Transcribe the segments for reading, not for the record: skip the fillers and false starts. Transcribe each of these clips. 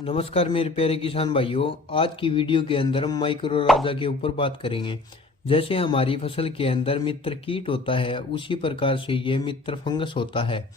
नमस्कार मेरे प्यारे किसान भाइयों। आज की वीडियो के अंदर हम माइक्रो राजा के ऊपर बात करेंगे। जैसे हमारी फसल के अंदर मित्र कीट होता है, उसी प्रकार से ये मित्र फंगस होता है।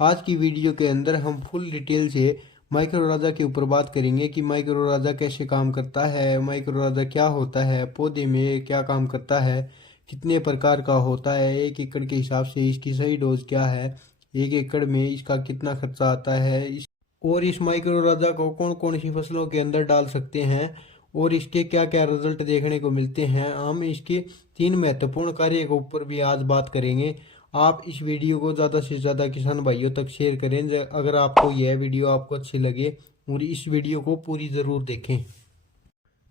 आज की वीडियो के अंदर हम फुल डिटेल से माइक्रो राजा के ऊपर बात करेंगे कि माइक्रो राजा कैसे काम करता है, माइक्रो राजा क्या होता है, पौधे में क्या काम करता है, कितने प्रकार का होता है, 1 एकड़ के हिसाब से इसकी सही डोज क्या है, 1 एकड़ में इसका कितना खर्चा आता है, और इस माइक्रो राजा को कौन कौन सी फसलों के अंदर डाल सकते हैं और इसके क्या क्या रिजल्ट देखने को मिलते हैं। हम इसके 3 महत्वपूर्ण कार्य के ऊपर भी आज बात करेंगे। आप इस वीडियो को ज़्यादा से ज़्यादा किसान भाइयों तक शेयर करें। अगर आपको यह वीडियो आपको अच्छी लगे और इस वीडियो को पूरी ज़रूर देखें।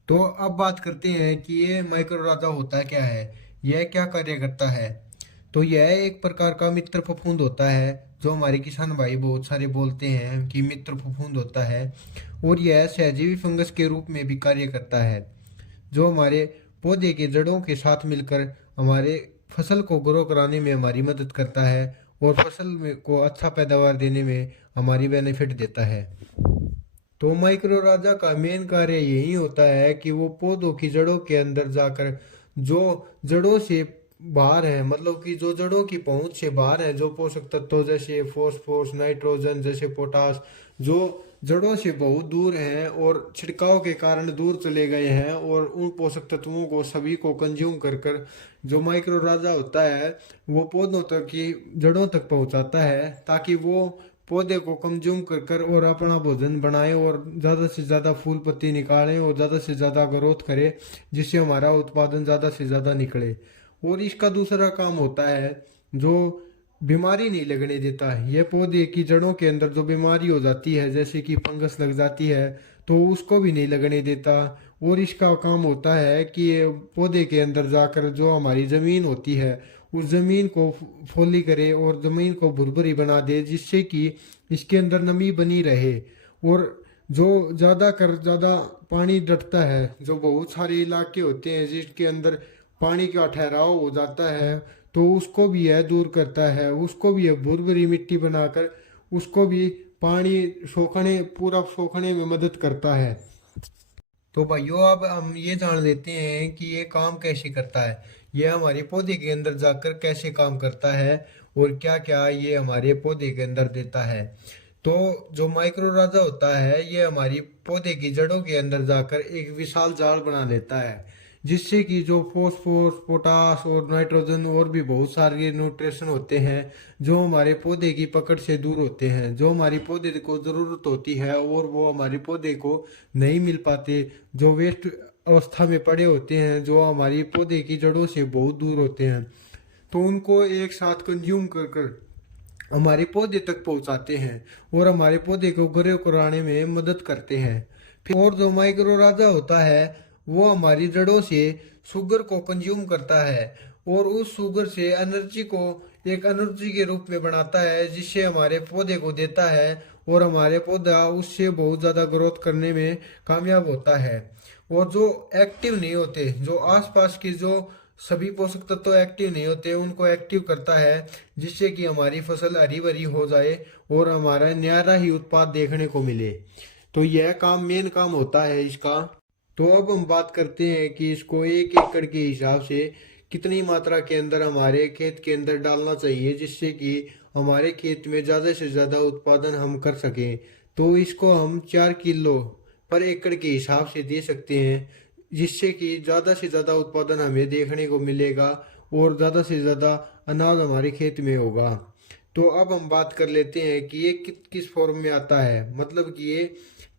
तो अब बात करते हैं कि ये माइक्रो राजा होता क्या है, यह क्या कार्य करता है। तो यह एक प्रकार का मित्र फफूंद होता है, जो हमारे किसान भाई बहुत सारे बोलते हैं कि मित्र फफूंद होता है। और यह सहजीवी फंगस के रूप में भी कार्य करता है, जो हमारे पौधे के जड़ों के साथ मिलकर हमारे फसल को ग्रो कराने में हमारी मदद करता है और फसल में को अच्छा पैदावार देने में हमारी बेनिफिट देता है। तो माइक्रो राजा का मेन कार्य यही होता है कि वो पौधों की जड़ों के अंदर जाकर जो जड़ों से बाहर है, मतलब कि जो जड़ों की पहुंच से बाहर है, जो पोषक तत्व जैसे फॉस्फोरस, नाइट्रोजन जैसे पोटास, जो जड़ों से बहुत दूर हैं और छिड़काव के कारण दूर चले गए हैं, और उन पोषक तत्वों को सभी को कंज्यूम कर कर जो माइक्रो राजा होता है वो पौधों तक की जड़ों तक पहुंचाता है, ताकि वो पौधे को कंज्यूम कर कर और अपना भोजन बनाए और ज़्यादा से ज़्यादा फूल पत्ती निकालें और ज़्यादा से ज़्यादा ग्रोथ करे, जिससे हमारा उत्पादन ज़्यादा से ज़्यादा निकले। और इसका दूसरा काम होता है जो बीमारी नहीं लगने देता है। ये पौधे की जड़ों के अंदर जो बीमारी हो जाती है, जैसे कि फंगस लग जाती है, तो उसको भी नहीं लगने देता। और इसका काम होता है कि ये पौधे के अंदर जाकर जो हमारी ज़मीन होती है उस ज़मीन को फोली करे और ज़मीन को भुरभुरी बना दे, जिससे कि इसके अंदर नमी बनी रहे। और जो ज़्यादा कर ज़्यादा पानी डटता है, जो बहुत सारे इलाके होते हैं जिसके अंदर पानी का ठहराव हो जाता है, तो उसको भी यह दूर करता है। उसको भी यह भुरभुरी मिट्टी बनाकर उसको भी पानी सोखने पूरा सोखने में मदद करता है। तो भाइयों अब हम ये जान लेते हैं कि ये काम कैसे करता है, ये हमारे पौधे के अंदर जाकर कैसे काम करता है और क्या क्या ये हमारे पौधे के अंदर देता है। तो जो माइक्रो राजा होता है ये हमारी पौधे की जड़ों के अंदर जाकर एक विशाल जाल बना लेता है, जिससे कि जो फॉस्फोरस, पोटास और नाइट्रोजन और भी बहुत सारे न्यूट्रिशन होते हैं जो हमारे पौधे की पकड़ से दूर होते हैं, जो हमारी पौधे को ज़रूरत होती है और वो हमारे पौधे को नहीं मिल पाते, जो वेस्ट अवस्था में पड़े होते हैं, जो हमारी पौधे की जड़ों से बहुत दूर होते हैं, तो उनको एक साथ कंज्यूम कर कर हमारे पौधे तक पहुंचाते हैं और हमारे पौधे को ग्रो कराने में मदद करते हैं। फिर और जो माइक्रो राजा होता है वो हमारी जड़ों से शुगर को कंज्यूम करता है और उस शुगर से एनर्जी को एक एनर्जी के रूप में बनाता है, जिससे हमारे पौधे को देता है और हमारे पौधा उससे बहुत ज़्यादा ग्रोथ करने में कामयाब होता है। और जो एक्टिव नहीं होते, जो आसपास के जो सभी पोषक तत्व एक्टिव नहीं होते, उनको एक्टिव करता है, जिससे कि हमारी फसल हरी भरी हो जाए और हमारा न्यारा ही उत्पाद देखने को मिले। तो यह काम मेन काम होता है इसका। तो अब हम बात करते हैं कि इसको 1 एकड़ के हिसाब से कितनी मात्रा के अंदर हमारे खेत के अंदर डालना चाहिए, जिससे कि हमारे खेत में ज़्यादा से ज़्यादा उत्पादन हम कर सकें। तो इसको हम 4 किलो पर एकड़ के हिसाब से दे सकते हैं, जिससे कि ज़्यादा से ज़्यादा उत्पादन हमें देखने को मिलेगा और ज़्यादा से ज़्यादा अनाज हमारे खेत में होगा। तो अब हम बात कर लेते हैं कि ये किस फॉर्म में आता है। मतलब कि ये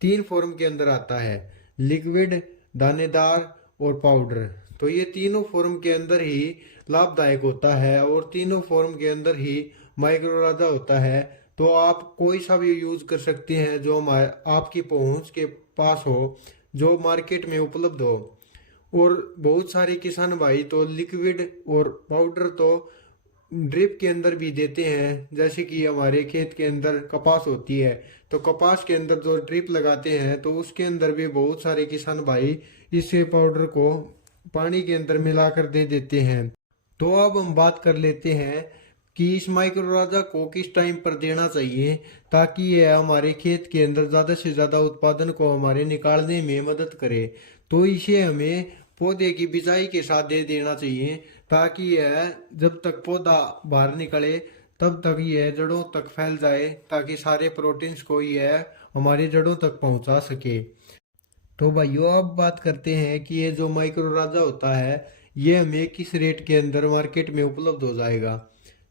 3 फॉर्म के अंदर आता है, लिक्विड, दानेदार और पाउडर। तो ये तीनों फॉर्म के अंदर ही लाभदायक होता है और तीनों फॉर्म के अंदर ही माइक्रो राजा होता है। तो आप कोई सा भी यूज कर सकते हैं जो आपकी पहुंच के पास हो, जो मार्केट में उपलब्ध हो। और बहुत सारे किसान भाई तो लिक्विड और पाउडर तो ड्रिप के अंदर भी देते हैं, जैसे कि हमारे खेत के अंदर कपास होती है, तो कपास के अंदर जो ड्रिप लगाते हैं तो उसके अंदर भी बहुत सारे किसान भाई इस पाउडर को पानी के अंदर मिलाकर दे देते हैं। तो अब हम बात कर लेते हैं कि इस माइक्रो राजा को किस टाइम पर देना चाहिए ताकि यह हमारे खेत के अंदर ज़्यादा से ज़्यादा उत्पादन को हमारे निकालने में मदद करे। तो इसे हमें पौधे की बिजाई के साथ दे देना चाहिए ताकि यह जब तक पौधा बाहर निकले तब तक यह जड़ों तक फैल जाए, ताकि सारे प्रोटीन्स को यह हमारे जड़ों तक पहुंचा सके। तो भाइयों अब बात करते हैं कि ये जो माइक्रो राजा होता है ये हमें किस रेट के अंदर मार्केट में उपलब्ध हो जाएगा।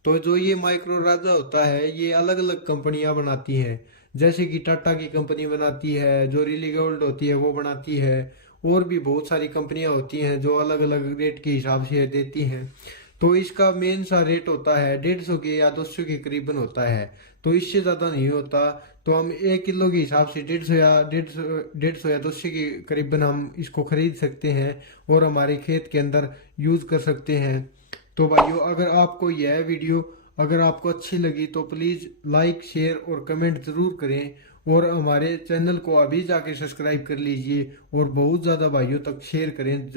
तो जो ये माइक्रो राजा होता है ये अलग अलग कंपनियां बनाती हैं, जैसे कि टाटा की कंपनी बनाती है, जो रिली गोल्ड होती है वो बनाती है, और भी बहुत सारी कंपनियां होती हैं जो अलग अलग रेट के हिसाब से देती हैं। तो इसका मेन सा रेट होता है 150 के या 200 के करीबन होता है, तो इससे ज़्यादा नहीं होता। तो हम 1 किलो के हिसाब से 150 या 200 के करीबन हम इसको खरीद सकते हैं और हमारे खेत के अंदर यूज़ कर सकते हैं। तो भाइयों अगर आपको यह वीडियो अगर आपको अच्छी लगी तो प्लीज़ लाइक शेयर और कमेंट ज़रूर करें, और हमारे चैनल को अभी जाके सब्सक्राइब कर लीजिए और बहुत ज़्यादा भाइयों तक शेयर करें।